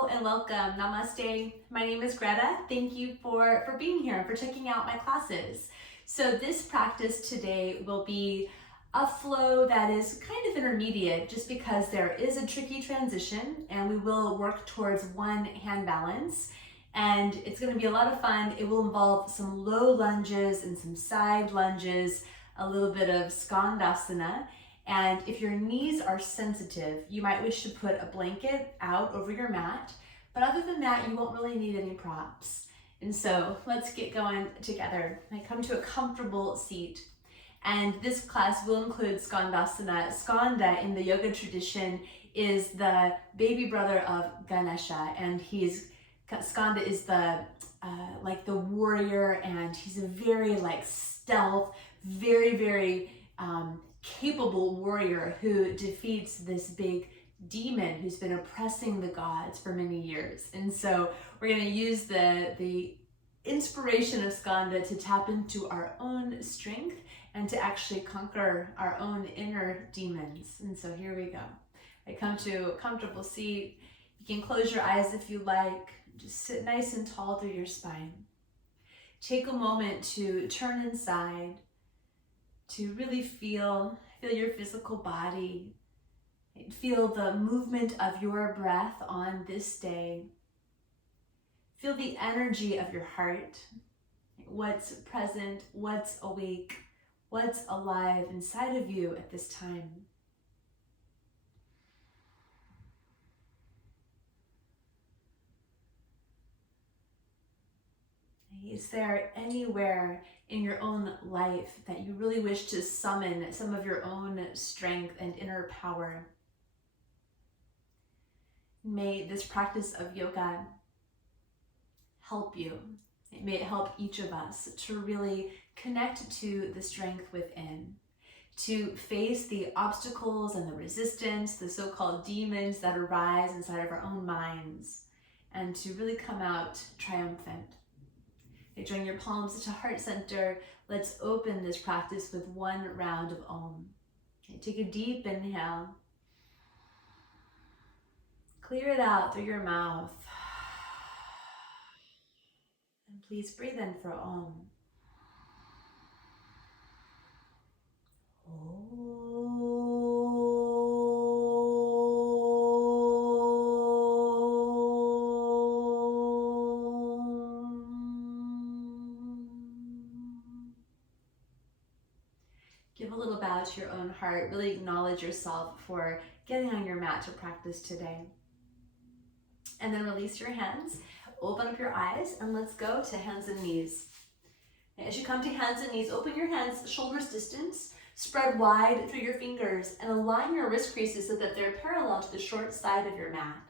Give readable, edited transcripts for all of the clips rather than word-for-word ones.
Hello and welcome. Namaste. My name is Greta. Thank you for being here, for checking out my classes. So this practice today will be a flow that is kind of intermediate just because there is a tricky transition and we will work towards one hand balance. And it's going to be a lot of fun. It will involve some low lunges and some side lunges, a little bit of skandasana. And if your knees are sensitive, you might wish to put a blanket out over your mat. But other than that, you won't really need any props. And so let's get going together. I come to a comfortable seat. And this class will include skandasana. Skanda in the yoga tradition is the baby brother of Ganesha. And Skanda is the warrior, and he's a very stealth, very capable warrior who defeats this big demon who's been oppressing the gods for many years. And so we're going to use the inspiration of Skanda to tap into our own strength and to actually conquer our own inner demons. And so here we go. I come to a comfortable seat. You can close your eyes if you like. Just sit nice and tall through your spine. Take a moment to turn inside, to really feel your physical body. Feel the movement of your breath on this day. Feel the energy of your heart. What's present, what's awake, what's alive inside of you at this time. Is there anywhere in your own life that you really wish to summon some of your own strength and inner power? May this practice of yoga help you. May it help each of us to really connect to the strength within, to face the obstacles and the resistance, the so-called demons that arise inside of our own minds, and to really come out triumphant. Join your palms to heart center. Let's open this practice with one round of Om. Take a deep inhale. Clear it out through your mouth. And please breathe in for Om. Give a little bow to your own heart. Really acknowledge yourself for getting on your mat to practice today. And then release your hands. Open up your eyes and let's go to hands and knees. As you come to hands and knees, open your hands shoulders distance. Spread wide through your fingers and align your wrist creases so that they're parallel to the short side of your mat.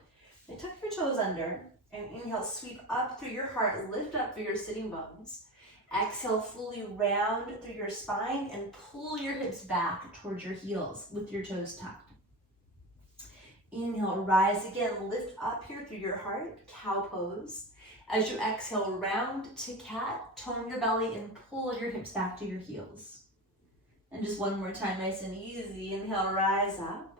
And tuck your toes under and inhale, sweep up through your heart, lift up through your sitting bones. Exhale, fully round through your spine and pull your hips back towards your heels with your toes tucked. Inhale, rise again, lift up here through your heart, cow pose. As you exhale, round to cat, tone your belly and pull your hips back to your heels. And just one more time, nice and easy. Inhale, rise up.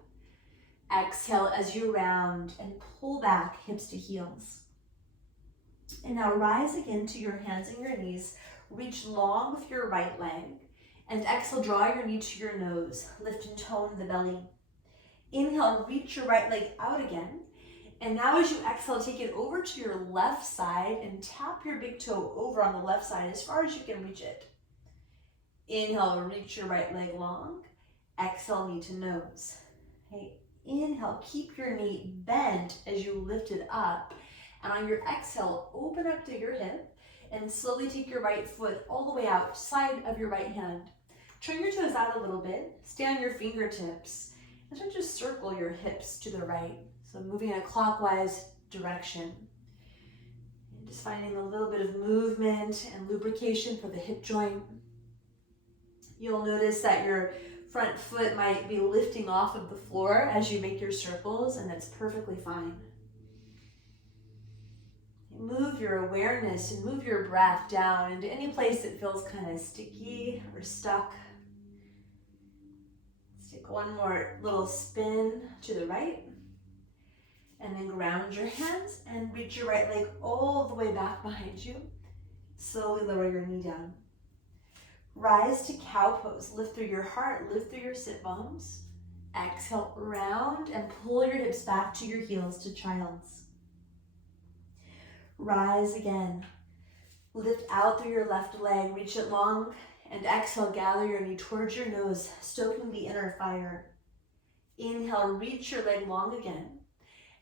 Exhale as you round and pull back, hips to heels. And now rise again to your hands and your knees. Reach long with your right leg. And exhale, draw your knee to your nose. Lift and tone the belly. Inhale, reach your right leg out again. And now as you exhale, take it over to your left side and tap your big toe over on the left side as far as you can reach it. Inhale, reach your right leg long. Exhale, knee to nose. Okay. Inhale, keep your knee bent as you lift it up. And on your exhale, open up to your hip and slowly take your right foot all the way outside of your right hand. Turn your toes out a little bit. Stay on your fingertips. And then just circle your hips to the right. So moving in a clockwise direction. And just finding a little bit of movement and lubrication for the hip joint. You'll notice that your front foot might be lifting off of the floor as you make your circles, and that's perfectly fine. Move your awareness and move your breath down into any place that feels kind of sticky or stuck. Let's take one more little spin to the right. And then ground your hands and reach your right leg all the way back behind you. Slowly lower your knee down. Rise to cow pose. Lift through your heart, lift through your sit bones. Exhale, round and pull your hips back to your heels to child's. Rise again. Lift out through your left leg, reach it long, and exhale, gather your knee towards your nose, stoking the inner fire. Inhale, reach your leg long again.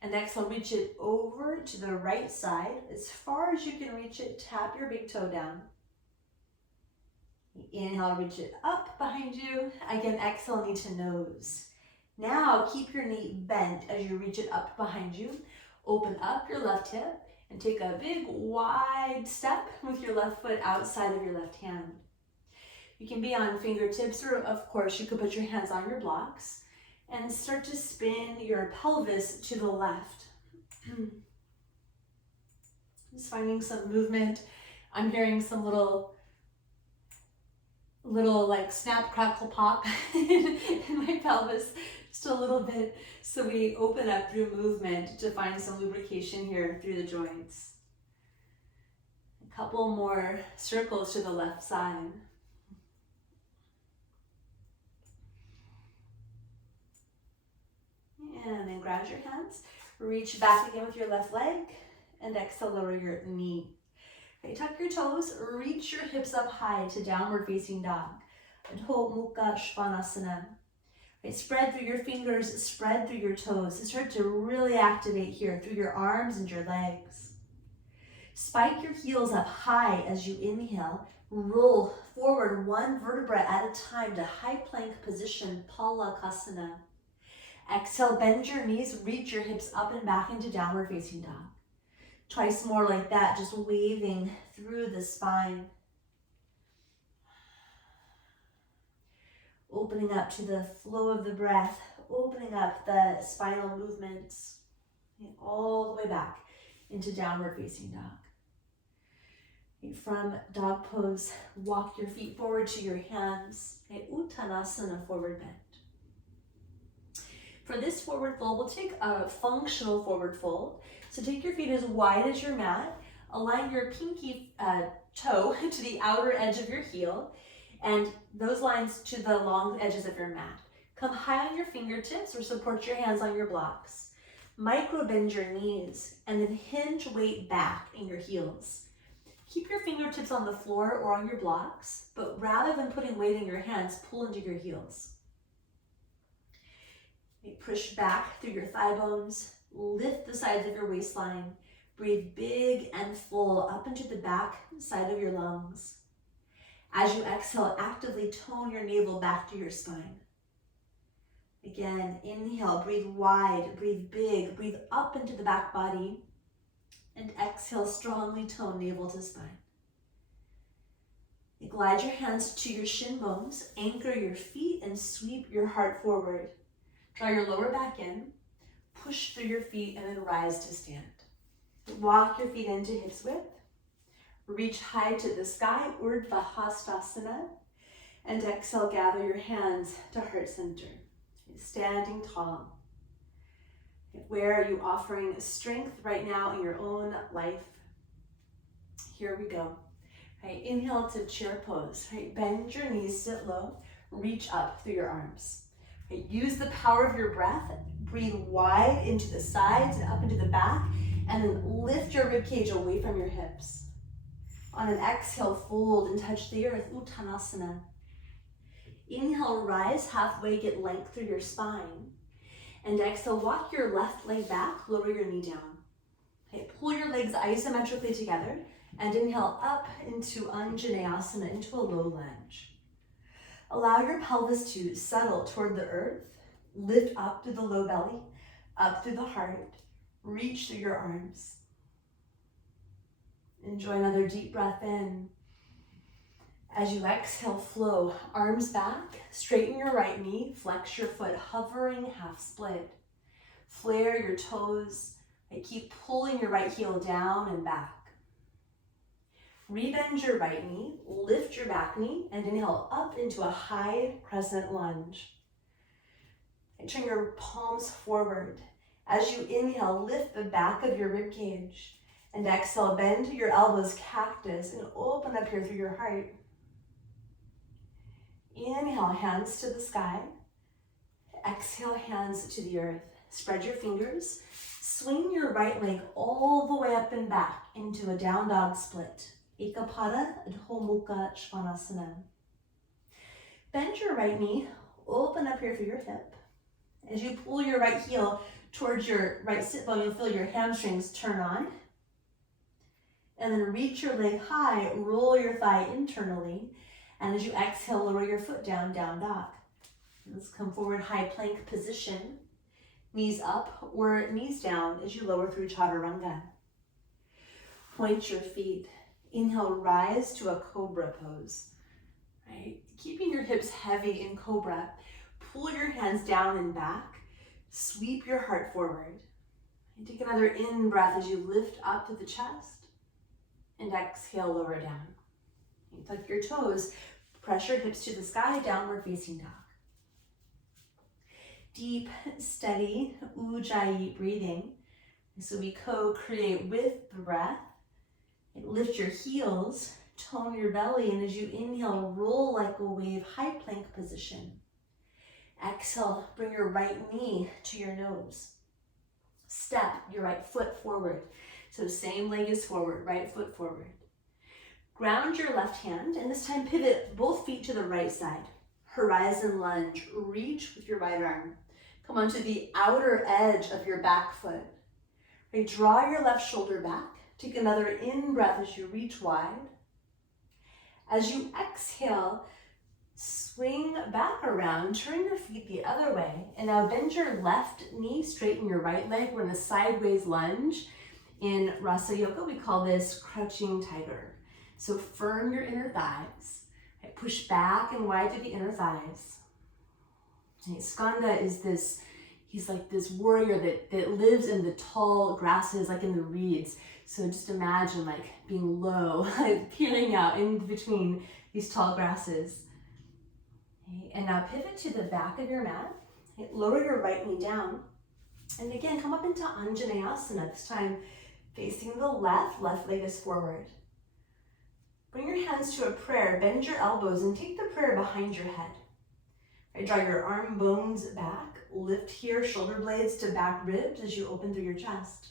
And exhale, reach it over to the right side. As far as you can reach it, tap your big toe down. Inhale, reach it up behind you. Again, exhale, knee to nose. Now, keep your knee bent as you reach it up behind you. Open up your left hip and take a big, wide step with your left foot outside of your left hand. You can be on fingertips, or of course, you could put your hands on your blocks and start to spin your pelvis to the left. Just finding some movement. I'm hearing some little like snap, crackle, pop in my pelvis, just a little bit. So we open up through movement to find some lubrication here through the joints. A couple more circles to the left side. And then ground your hands. Reach back again with your left leg and exhale, lower your knee. Okay, tuck your toes, reach your hips up high to downward facing dog. Adho Mukha Svanasana. Okay, spread through your fingers, spread through your toes. And start to really activate here through your arms and your legs. Spike your heels up high as you inhale. Roll forward one vertebra at a time to high plank position, Palakasana. Exhale, bend your knees, reach your hips up and back into downward facing dog. Twice more like that, just waving through the spine. Opening up to the flow of the breath, opening up the spinal movements, and all the way back into downward facing dog. From dog pose, walk your feet forward to your hands. Uttanasana, forward bend. For this forward fold, we'll take a functional forward fold. So take your feet as wide as your mat, align your pinky toe to the outer edge of your heel, and those lines to the long edges of your mat. Come high on your fingertips or support your hands on your blocks. Micro bend your knees and then hinge weight back in your heels. Keep your fingertips on the floor or on your blocks, but rather than putting weight in your hands, pull into your heels. Push back through your thigh bones, lift the sides of your waistline, breathe big and full up into the back side of your lungs. As you exhale, actively tone your navel back to your spine. Again, inhale, breathe wide, breathe big, breathe up into the back body, and exhale, strongly tone navel to spine. Glide your hands to your shin bones, anchor your feet, and sweep your heart forward. Draw your lower back in, push through your feet, and then rise to stand. Walk your feet into hips width. Reach high to the sky, Urdhva Hastasana, and exhale, gather your hands to heart center. Standing tall. Where are you offering strength right now in your own life? Here we go. Right, inhale to chair pose. Right, bend your knees, sit low, reach up through your arms. Okay, use the power of your breath. Breathe wide into the sides and up into the back, and then lift your ribcage away from your hips. On an exhale, fold and touch the earth, Uttanasana. Inhale, rise halfway, get length through your spine. And exhale, walk your left leg back, lower your knee down. Okay, pull your legs isometrically together, and inhale up into Anjaneyasana, into a low lunge. Allow your pelvis to settle toward the earth. Lift up through the low belly, up through the heart. Reach through your arms. Enjoy another deep breath in. As you exhale, flow. Arms back, straighten your right knee, flex your foot, hovering half split. Flare your toes, and keep pulling your right heel down and back. Rebend your right knee, lift your back knee, and inhale up into a high crescent lunge. And turn your palms forward As you inhale, lift the back of your rib cage. And exhale, bend your elbows, cactus, and open up here through your heart. Inhale, hands to the sky. Exhale, hands to the earth. Spread your fingers. Swing your right leg all the way up and back into a down dog split. Ekapada Adho Mukha Svanasana. Bend your right knee, open up here through your hip. As you pull your right heel towards your right sit bone, you'll feel your hamstrings turn on. And then reach your leg high, roll your thigh internally. And as you exhale, lower your foot down, down dog. Let's come forward, high plank position. Knees up or knees down as you lower through chaturanga. Point your feet. Inhale, rise to a cobra pose. Right? Keeping your hips heavy in cobra. Pull your hands down and back. Sweep your heart forward. And take another in breath as you lift up to the chest. And exhale, lower down. You tuck your toes. Press your hips to the sky, downward facing dog. Deep, steady Ujjayi breathing. So we co-create with the breath. Lift your heels, tone your belly, and as you inhale, roll like a wave, high plank position. Exhale, bring your right knee to your nose. Step your right foot forward. So same leg is forward, right foot forward. Ground your left hand, and this time pivot both feet to the right side. Horizon lunge, reach with your right arm. Come onto the outer edge of your back foot. Right, draw your left shoulder back. Take another in breath as you reach wide. As you exhale, swing back around, turn your feet the other way, and now bend your left knee, straighten your right leg. We're in a sideways lunge. In Rasa Yoga, we call this crouching tiger. So firm your inner thighs. Right, push back and wide to the inner thighs. And Skanda is this, he's like this warrior that lives in the tall grasses, like in the reeds. So just imagine like being low, peering out in between these tall grasses. Okay, and now pivot to the back of your mat. Okay, lower your right knee down. And again, come up into Anjaneyasana, this time facing the left leg is forward. Bring your hands to a prayer, bend your elbows, and take the prayer behind your head. Right, draw your arm bones back, lift here, shoulder blades to back ribs as you open through your chest.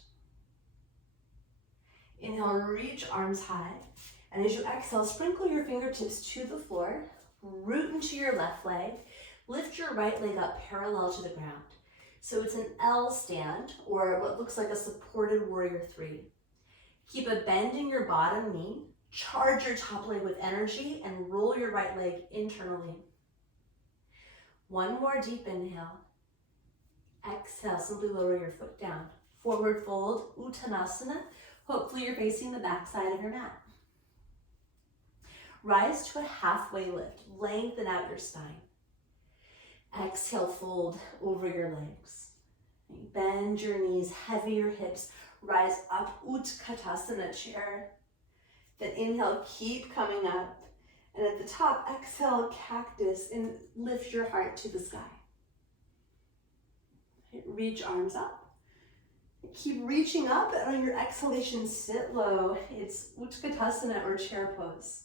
Inhale, reach arms high. And as you exhale, sprinkle your fingertips to the floor, root into your left leg, lift your right leg up parallel to the ground. So it's an L stand, or what looks like a supported warrior 3. Keep a bend in your bottom knee, charge your top leg with energy, and roll your right leg internally. One more deep inhale. Exhale, simply lower your foot down. Forward fold, Uttanasana. Hopefully you're facing the back side of your mat. Rise to a halfway lift. Lengthen out your spine. Exhale, fold over your legs. Bend your knees, heavy your hips. Rise up, Utkatasana chair. Then inhale, keep coming up. And at the top, exhale, cactus, and lift your heart to the sky. Reach arms up. Keep reaching up, and on your exhalation, sit low. It's Utkatasana or chair pose.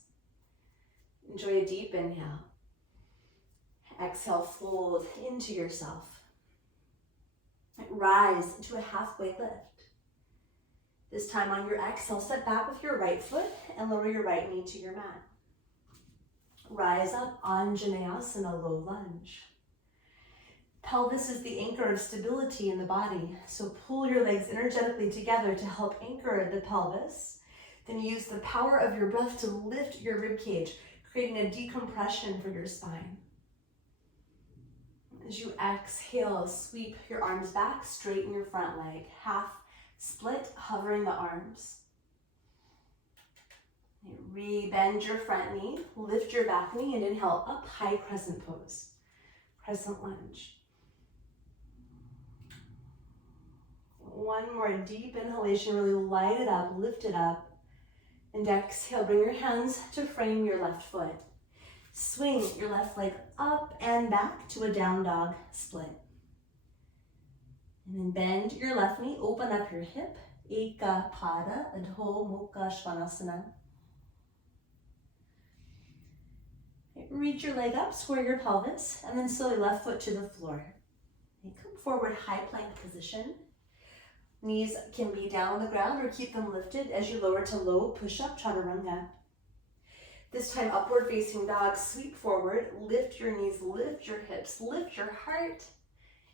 Enjoy a deep inhale. Exhale, fold into yourself. Rise to a halfway lift. This time on your exhale, step back with your right foot and lower your right knee to your mat. Rise up, Anjaneyasana, low lunge. Pelvis is the anchor of stability in the body, so pull your legs energetically together to help anchor the pelvis. Then use the power of your breath to lift your rib cage, creating a decompression for your spine. As you exhale, sweep your arms back, straighten your front leg, half split, hovering the arms. Re-bend your front knee, lift your back knee, and inhale up, high crescent pose, crescent lunge. One more deep inhalation, really light it up, lift it up. And exhale, bring your hands to frame your left foot. Swing your left leg up and back to a down dog split. And then bend your left knee, open up your hip. Eka Pada, Adho Mukha Svanasana. Reach your leg up, square your pelvis, and then slowly left foot to the floor. And come forward, high plank position. Knees can be down on the ground or keep them lifted as you lower to low push-up chaturanga. This time, upward facing dog, sweep forward, lift your knees, lift your hips, lift your heart,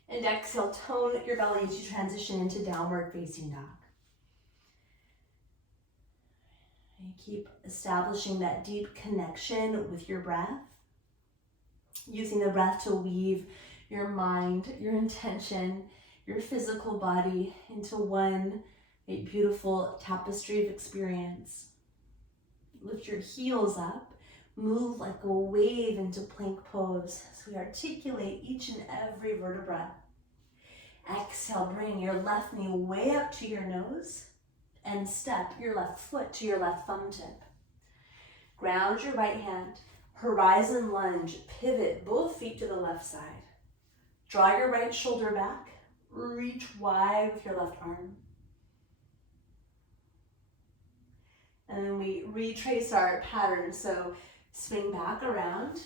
and exhale, tone your belly as you transition into downward facing dog. And keep establishing that deep connection with your breath, using the breath to weave your mind, your intention, your physical body into one beautiful tapestry of experience. Lift your heels up, move like a wave into plank pose as we articulate each and every vertebra. Exhale, bring your left knee way up to your nose and step your left foot to your left thumb tip. Ground your right hand, horizon lunge, pivot both feet to the left side. Draw your right shoulder back, reach wide with your left arm. And then we retrace our pattern. So swing back around,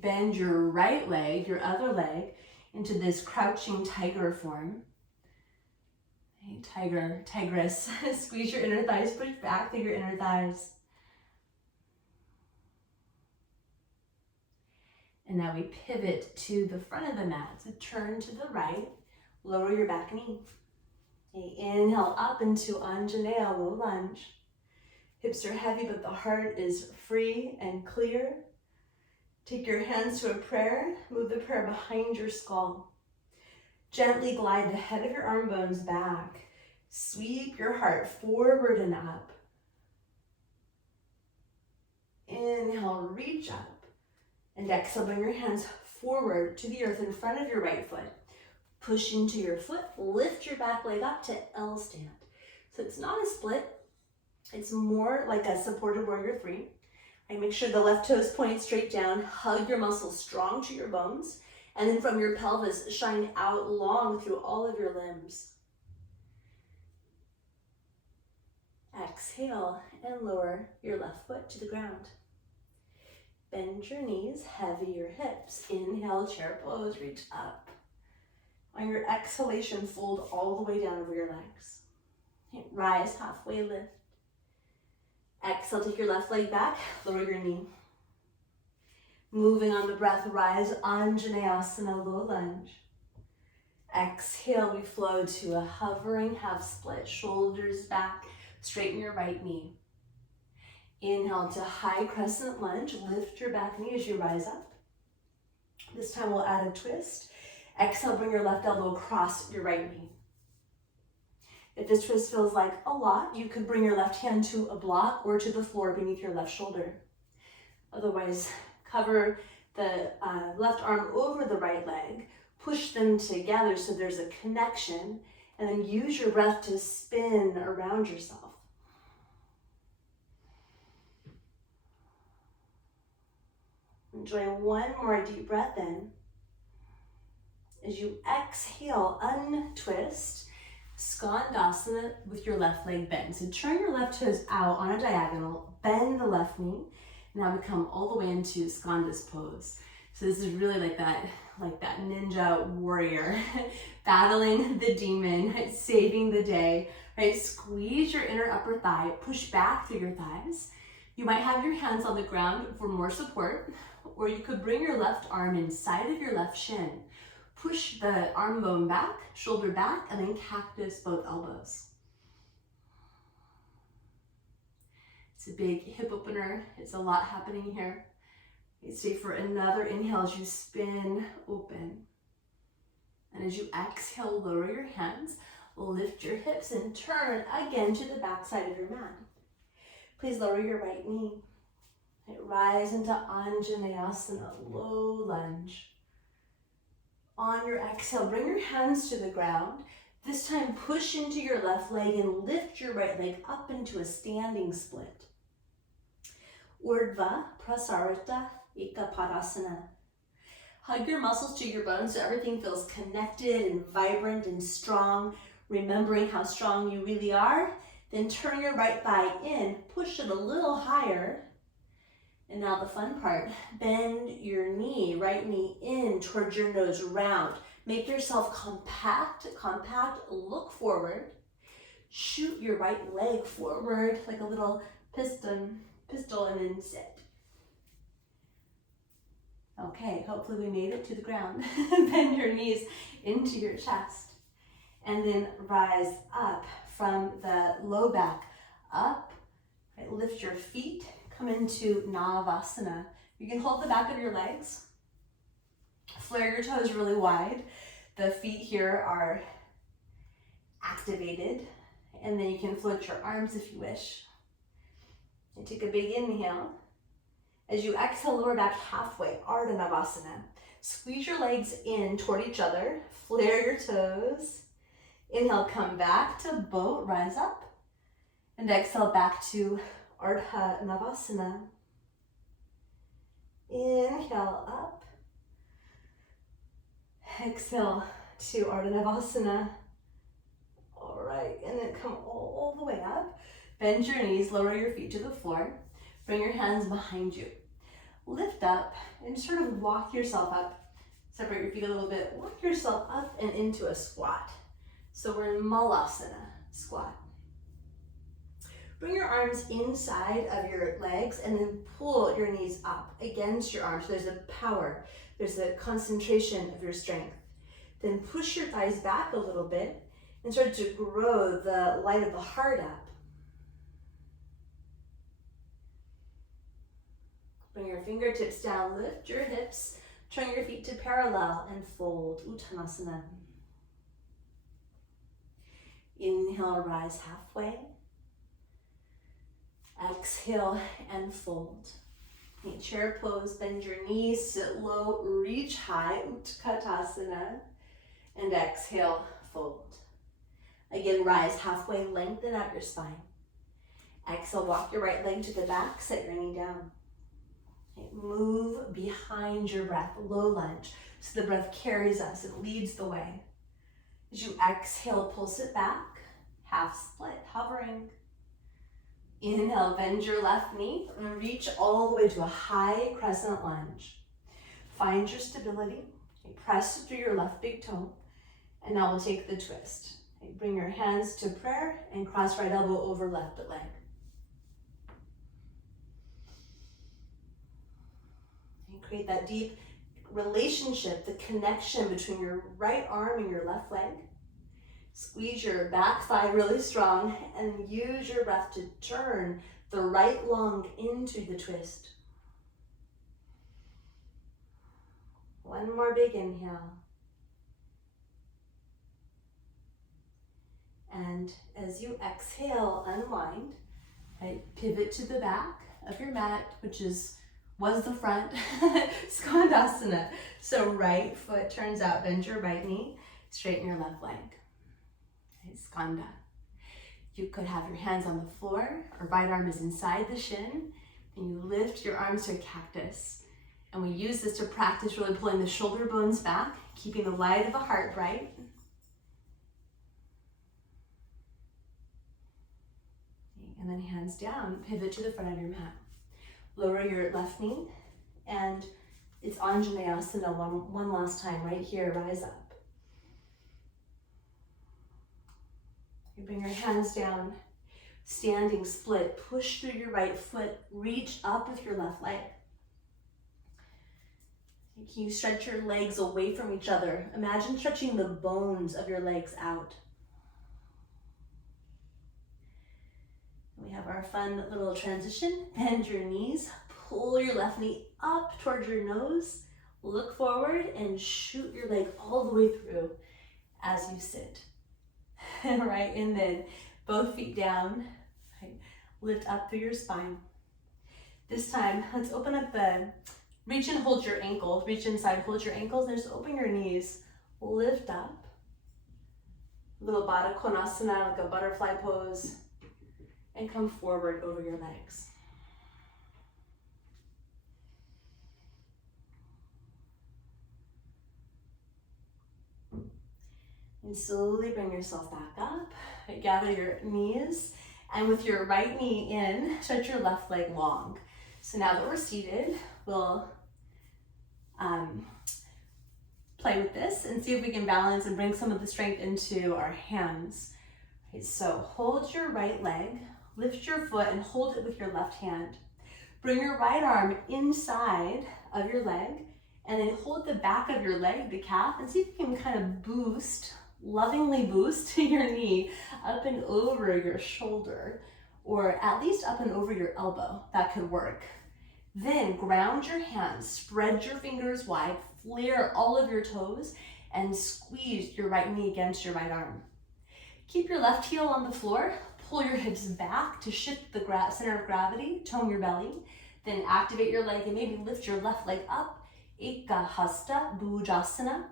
bend your right leg, your other leg, into this crouching tiger form. Tiger, tigress. Squeeze your inner thighs, push back through your inner thighs. And now we pivot to the front of the mat. So turn to the right, lower your back knee. Inhale up into Anjaneya, low lunge. Hips are heavy, but the heart is free and clear. Take your hands to a prayer. Move the prayer behind your skull. Gently glide the head of your arm bones back. Sweep your heart forward and up. Inhale, reach up. And exhale, bring your hands forward to the earth in front of your right foot. Push into your foot, lift your back leg up to L stand. So it's not a split, it's more like a supported warrior three. And make sure the left toes point straight down, hug your muscles strong to your bones, and then from your pelvis, shine out long through all of your limbs. Exhale and lower your left foot to the ground. Bend your knees, heavy your hips. Inhale, chair pose, reach up. On your exhalation, fold all the way down over your legs. Rise, halfway lift. Exhale, take your left leg back, lower your knee. Moving on the breath, rise, Anjaneyasana, low lunge. Exhale, we flow to a hovering half split, shoulders back, straighten your right knee. Inhale to high crescent lunge, lift your back knee as you rise up. This time we'll add a twist. Exhale, bring your left elbow across your right knee. If this twist feels like a lot, you could bring your left hand to a block or to the floor beneath your left shoulder. Otherwise, cover the left arm over the right leg, push them together so there's a connection, and then use your breath to spin around yourself. Enjoy one more deep breath in. As you exhale, untwist, skandasana with your left leg bent. So turn your left toes out on a diagonal, bend the left knee. Now we come all the way into skandasana pose. So this is really like that ninja warrior, battling the demon, right? Saving the day, right? Squeeze your inner upper thigh, push back through your thighs. You might have your hands on the ground for more support, or you could bring your left arm inside of your left shin. Push the arm bone back, shoulder back, and then cactus both elbows. It's a big hip opener. It's a lot happening here. You stay for another inhale as you spin open. And as you exhale, lower your hands, lift your hips, and turn again to the back side of your mat. Please lower your right knee. Rise into Anjaneyasana, low lunge. On your exhale, bring your hands to the ground. This time, push into your left leg and lift your right leg up into a standing split. Urdhva Prasarita Ekapadasana. Hug your muscles to your bones so everything feels connected and vibrant and strong, remembering how strong you really are. Then turn your right thigh in, push it a little higher. And now the fun part, bend your knee, right knee in towards your nose, round. Make yourself compact, look forward. Shoot your right leg forward like a little pistol, and then sit. Okay, hopefully we made it to the ground. Bend your knees into your chest. And then rise up from the low back up. Right, lift your feet, come into Navasana. You can hold the back of your legs. Flare your toes really wide. The feet here are activated. And then you can float your arms if you wish. And take a big inhale. As you exhale, lower back halfway, Ardha Navasana. Squeeze your legs in toward each other. Flare your toes. Inhale, come back to boat, rise up. And exhale back to Ardha Navasana. Inhale up. Exhale to Ardha Navasana. All right, and then come all the way up. Bend your knees, lower your feet to the floor. Bring your hands behind you. Lift up and sort of walk yourself up. Separate your feet a little bit. Walk yourself up and into a squat. So we're in Malasana, squat. Bring your arms inside of your legs and then pull your knees up against your arms. So there's a power, there's a concentration of your strength. Then push your thighs back a little bit and start to grow the light of the heart up. Bring your fingertips down, lift your hips, turn your feet to parallel and fold, Uttanasana. Inhale, rise halfway. Exhale and fold. Chair pose, bend your knees, sit low, reach high, Utkatasana. And exhale, fold. Again, rise halfway, lengthen out your spine. Exhale, walk your right leg to the back, set your knee down. Move behind your breath, low lunge, so the breath carries us, it leads the way. As you exhale, pulse it back, half split, hovering. Inhale, bend your left knee, and reach all the way to a high crescent lunge. Find your stability, press through your left big toe, and now we'll take the twist. Bring your hands to prayer and cross right elbow over left leg. And create that deep relationship, the connection between your right arm and your left leg. Squeeze your back thigh really strong and use your breath to turn the right lung into the twist. One more big inhale. And as you exhale, unwind, right? Pivot to the back of your mat, which was the front, skandasana. So right foot turns out, bend your right knee, straighten your left leg. Skanda. You could have your hands on the floor, or right arm is inside the shin, and you lift your arms to a cactus. And we use this to practice really pulling the shoulder bones back, keeping the light of the heart bright. And then hands down, pivot to the front of your mat. Lower your left knee, and it's Anjaneyasana one last time, right here, rise up. You bring your hands down, standing split, push through your right foot, reach up with your left leg. Can you stretch your legs away from each other? Imagine stretching the bones of your legs out. We have our fun little transition. Bend your knees, pull your left knee up towards your nose, look forward and shoot your leg all the way through as you sit. Right, and then both feet down, right? Lift up through your spine. This time, let's open up reach and hold your ankles, reach inside, hold your ankles, and just open your knees, lift up. Little Baddha Konasana, like a butterfly pose, and come forward over your legs. And slowly bring yourself back up. Gather your knees, and with your right knee in, stretch your left leg long. So now that we're seated, we'll play with this and see if we can balance and bring some of the strength into our hands. Okay, so hold your right leg, lift your foot and hold it with your left hand. Bring your right arm inside of your leg and then hold the back of your leg, the calf, and see if you can kind of boost, lovingly boost your knee up and over your shoulder, or at least up and over your elbow. That could work. Then ground your hands, spread your fingers wide, flare all of your toes, and squeeze your right knee against your right arm. Keep your left heel on the floor, pull your hips back to shift the center of gravity, tone your belly, then activate your leg and maybe lift your left leg up, Eka Hasta Bhujasana.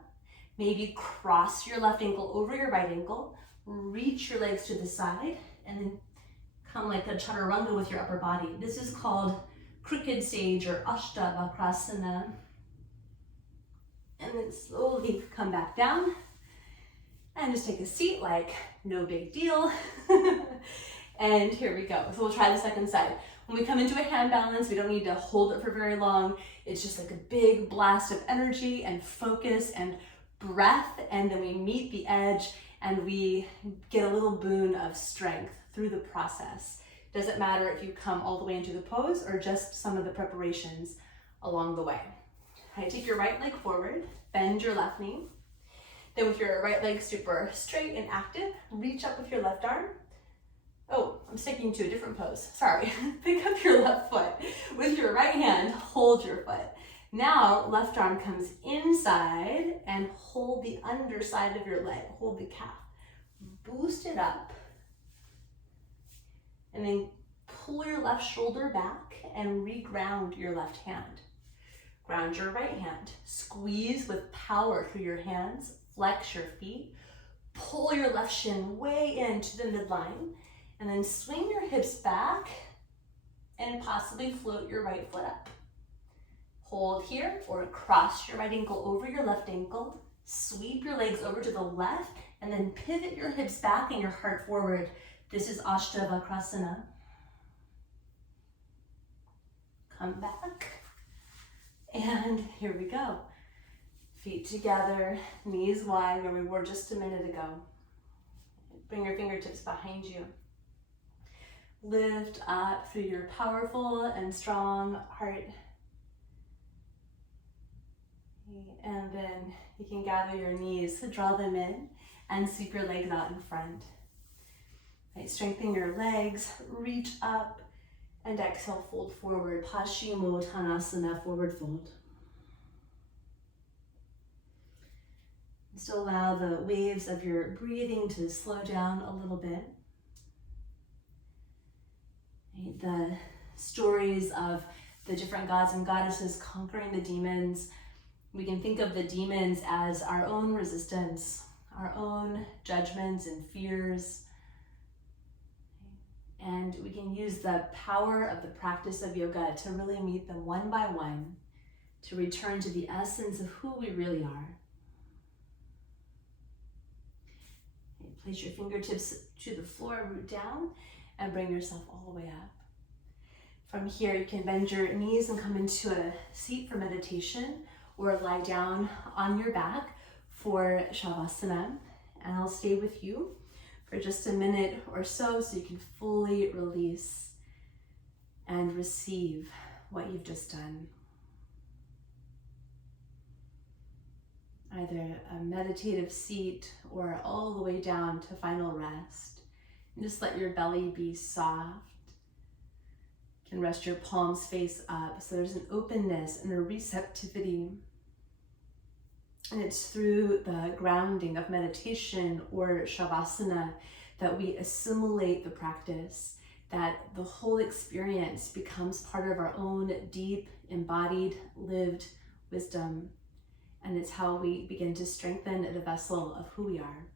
Maybe cross your left ankle over your right ankle, reach your legs to the side, and then come like a chaturanga with your upper body. This is called crooked sage or ashtavakrasana. And then slowly come back down and just take a seat like no big deal. And here we go. So we'll try the second side. When we come into a hand balance, we don't need to hold it for very long. It's just like a big blast of energy and focus and breath, and then we meet the edge and we get a little boon of strength through the process. Doesn't matter if you come all the way into the pose or just some of the preparations along the way. All right, take your right leg forward, bend your left knee. Then with your right leg super straight and active, reach up with your left arm. Oh, I'm sticking to a different pose, sorry. Pick up your left foot. With your right hand, hold your foot. Now, left arm comes inside and hold the underside of your leg, hold the calf. Boost it up. And then pull your left shoulder back and re-ground your left hand. Ground your right hand. Squeeze with power through your hands. Flex your feet. Pull your left shin way into the midline. And then swing your hips back and possibly float your right foot up. Hold here or cross your right ankle over your left ankle. Sweep your legs over to the left and then pivot your hips back and your heart forward. This is ashtavakrasana. Come back. And here we go. Feet together, knees wide where we were just a minute ago. Bring your fingertips behind you. Lift up through your powerful and strong heart. And then you can gather your knees, draw them in, and sweep your legs out in front. Right, strengthen your legs, reach up, and exhale, fold forward. Paschimottanasana, forward fold. Still allow the waves of your breathing to slow down a little bit. Right, the stories of the different gods and goddesses conquering the demons. We can think of the demons as our own resistance, our own judgments and fears. And we can use the power of the practice of yoga to really meet them one by one, to return to the essence of who we really are. Place your fingertips to the floor, root down, and bring yourself all the way up. From here, you can bend your knees and come into a seat for meditation, or lie down on your back for shavasana. And I'll stay with you for just a minute or so you can fully release and receive what you've just done. Either a meditative seat or all the way down to final rest. And just let your belly be soft. You can rest your palms face up so there's an openness and a receptivity. And it's through the grounding of meditation or shavasana that we assimilate the practice, that the whole experience becomes part of our own deep, embodied, lived wisdom. And it's how we begin to strengthen the vessel of who we are.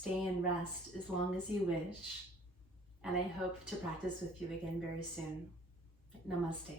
stay and rest as long as you wish. And I hope to practice with you again very soon. Namaste.